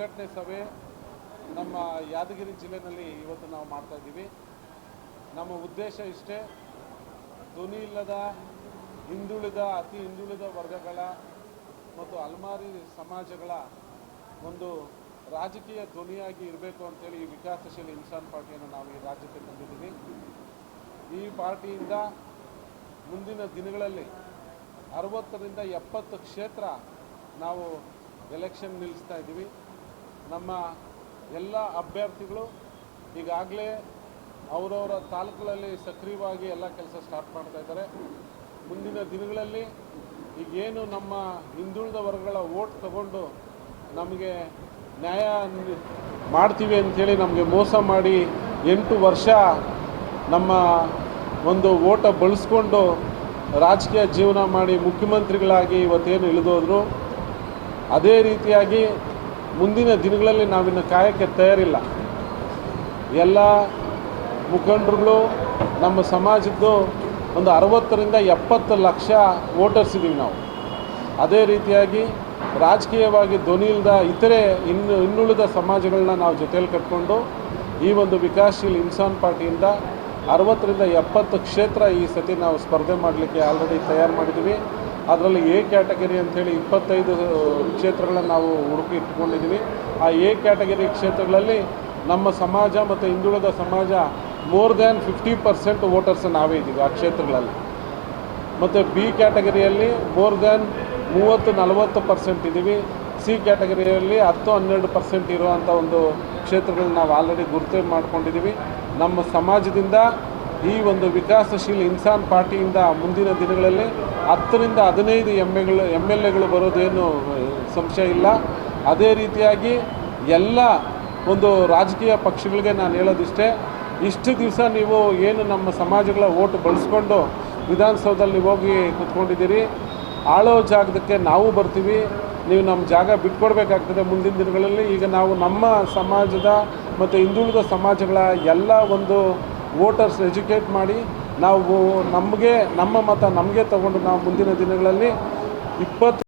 ಸಂಘಟನೆ ಸಭೆ ನಮ್ಮ ಯಾದಗಿರಿ ಜಿಲ್ಲೆಯಲ್ಲಿ ಇವತ್ತು ನಾವು ಮಾಡ್ತಾ ಇದ್ದೀವಿ. ನಮ್ಮ ಉದ್ದೇಶ ಇಷ್ಟೇ, ಧ್ವನಿ ಇಲ್ಲದ ಅತಿ ಹಿಂದುಳಿದ ವರ್ಗಗಳ ಮತ್ತು ಅಲ್ಮಾರಿ ಸಮಾಜಗಳ ಒಂದು ರಾಜಕೀಯ ಧ್ವನಿಯಾಗಿ ಇರಬೇಕು ಅಂತೇಳಿ ಈ ವಿಕಾಸಶೀಲ ಇನ್ಸಾನ್ ಪಾರ್ಟಿಯನ್ನು ನಾವು ಈ ರಾಜ್ಯಕ್ಕೆ ತಂದಿದ್ದೀವಿ. ಈ ಪಾರ್ಟಿಯಿಂದ ಮುಂದಿನ ದಿನಗಳಲ್ಲಿ 60ರಿಂದ 70 ಕ್ಷೇತ್ರ ನಾವು ಎಲೆಕ್ಷನ್ ನಿಲ್ಲಿಸ್ತಾ ಇದ್ದೀವಿ. ನಮ್ಮ ಎಲ್ಲ ಅಭ್ಯರ್ಥಿಗಳು ಈಗಾಗಲೇ ಅವರವರ ತಾಲೂಕುಗಳಲ್ಲಿ ಸಕ್ರಿಯವಾಗಿ ಎಲ್ಲ ಕೆಲಸ ಸ್ಟಾರ್ಟ್ ಮಾಡ್ತಾ ಇದ್ದಾರೆ. ಮುಂದಿನ ದಿನಗಳಲ್ಲಿ ಈಗೇನು ನಮ್ಮ ಹಿಂದುಳಿದ ವರ್ಗಗಳ ವೋಟ್ ತಗೊಂಡು ನಮಗೆ ನ್ಯಾಯ ಮಾಡ್ತೀವಿ ಅಂಥೇಳಿ ನಮಗೆ ಮೋಸ ಮಾಡಿ 8 ವರ್ಷ ನಮ್ಮ ಒಂದು ಓಟ ಬಳಸ್ಕೊಂಡು ರಾಜಕೀಯ ಜೀವನ ಮಾಡಿ ಮುಖ್ಯಮಂತ್ರಿಗಳಾಗಿ ಇವತ್ತೇನು ಇಳಿದೋದ್ರು, ಅದೇ ರೀತಿಯಾಗಿ ಮುಂದಿನ ದಿನಗಳಲ್ಲಿ ನಾವಿನ್ನು ಕಾಯಕ್ಕೆ ತಯಾರಿಲ್ಲ. ಎಲ್ಲ ಮುಖಂಡರುಗಳು ನಮ್ಮ ಸಮಾಜದ್ದು ಒಂದು 60ರಿಂದ 70 ಲಕ್ಷ ವೋಟರ್ಸ್ ಇದ್ದೀವಿ ನಾವು. ಅದೇ ರೀತಿಯಾಗಿ ರಾಜಕೀಯವಾಗಿ ಧ್ವನಿ ಇಲ್ಲದ ಇತರೆ ಇನ್ನುಳಿದ ಸಮಾಜಗಳನ್ನ ನಾವು ಜೊತೆಯಲ್ಲಿ ಕಟ್ಕೊಂಡು ಈ ಒಂದು ವಿಕಾಸಶೀಲ ಇನ್ಸಾನ್ ಪಾರ್ಟಿಯಿಂದ 60ರಿಂದ 70 ಕ್ಷೇತ್ರ ಈ ಸತಿ ನಾವು ಸ್ಪರ್ಧೆ ಮಾಡಲಿಕ್ಕೆ ಆಲ್ರೆಡಿ ತಯಾರು ಮಾಡಿದ್ದೀವಿ. ಅದರಲ್ಲಿ ಎ ಕ್ಯಾಟಗರಿ ಅಂಥೇಳಿ 25 ಕ್ಷೇತ್ರಗಳನ್ನು ನಾವು ಹುಡುಕಿ ಇಟ್ಕೊಂಡಿದ್ದೀವಿ. ಆ ಎ ಕ್ಯಾಟಗರಿ ಕ್ಷೇತ್ರಗಳಲ್ಲಿ ನಮ್ಮ ಸಮಾಜ ಮತ್ತು ಹಿಂದುಳಿದ ಸಮಾಜ ಮೋರ್ ದ್ಯಾನ್ 50% ವೋಟರ್ಸ್ ನಾವೇ ಇದ್ದೀವಿ ಆ ಕ್ಷೇತ್ರಗಳಲ್ಲಿ. ಮತ್ತು ಬಿ ಕ್ಯಾಟಗರಿಯಲ್ಲಿ ಮೋರ್ ದ್ಯಾನ್ 30-40% ಇದ್ದೀವಿ. ಸಿ ಕ್ಯಾಟಗರಿಯಲ್ಲಿ 10-12% ಇರುವಂಥ ಒಂದು ಕ್ಷೇತ್ರಗಳನ್ನ ನಾವು ಆಲ್ರೆಡಿ ಗುರುತು ಮಾಡ್ಕೊಂಡಿದ್ದೀವಿ. ನಮ್ಮ ಸಮಾಜದಿಂದ ಈ ಒಂದು ವಿಕಾಸಶೀಲ ಇನ್ಸಾನ್ ಪಾರ್ಟಿಯಿಂದ ಮುಂದಿನ ದಿನಗಳಲ್ಲಿ 10ರಿಂದ 15 MLAಗಳು ಬರೋದೇನು ಸಂಶಯ ಇಲ್ಲ. ಅದೇ ರೀತಿಯಾಗಿ ಎಲ್ಲ ಒಂದು ರಾಜಕೀಯ ಪಕ್ಷಗಳಿಗೆ ನಾನು ಹೇಳೋದಿಷ್ಟೇ, ಇಷ್ಟು ದಿವಸ ನೀವು ಏನು ನಮ್ಮ ಸಮಾಜಗಳ ಓಟ್ ಬಳಸ್ಕೊಂಡು ವಿಧಾನಸೌಧದಲ್ಲಿ ಹೋಗಿ ಕೂತ್ಕೊಂಡಿದ್ದೀರಿ, ಆಳೋ ಜಾಗದಕ್ಕೆ ನಾವು ಬರ್ತೀವಿ, ನೀವು ನಮ್ಮ ಜಾಗ ಬಿಟ್ಕೊಡ್ಬೇಕಾಗ್ತದೆ ಮುಂದಿನ ದಿನಗಳಲ್ಲಿ. ಈಗ ನಾವು ನಮ್ಮ ಸಮಾಜದ ಮತ್ತು ಹಿಂದುಳಿದ ಸಮಾಜಗಳ ಎಲ್ಲ ಒಂದು ವೋಟರ್ಸ್ ಎಜುಕೇಟ್ ಮಾಡಿ ನಾವು ನಮ್ಮ ಮತ ನಮಗೆ ತಗೊಂಡು ನಾವು ಮುಂದಿನ ದಿನಗಳಲ್ಲಿ 20